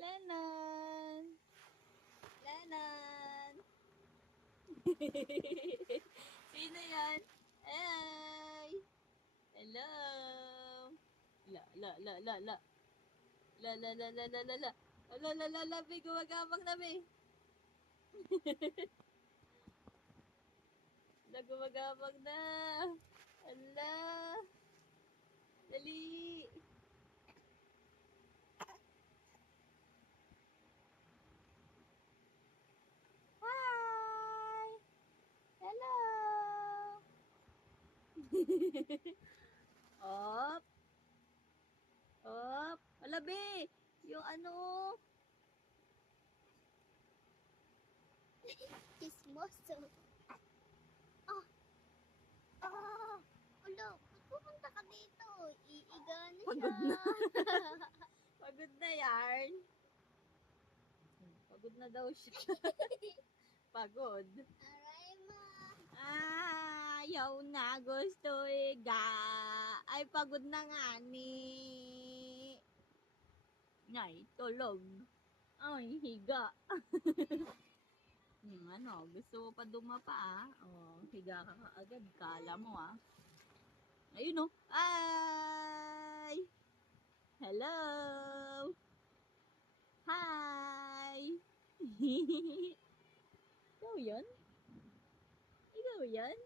Lennon! Lennon! Sino yan? Hey! Hello! La, la, la, la, la. La, la, la, la, la, la, la. La, la, la, la, be, gumagapang na, be. La, gumagapang na. Ala! Dali! Hi! Hello! Op! Op! Ala, be! Yung ano? Chismoso. Ah! Ah! Ulo, ba't pumunta ka dito? Iiga na siya. Pagod na. Pagod na yarn. Pagod na daw siya. Pagod. Aray ma. Ayaw na gusto iga. Ay, pagod na nga ni. Nay, tulog. Ay, higa. Ano, gusto mo pa dumapa ah. Oh, higa ka agad. Kala mo ah. Ayun oh. Ay! Hello! Hi! Ikaw yan? Ikaw yan?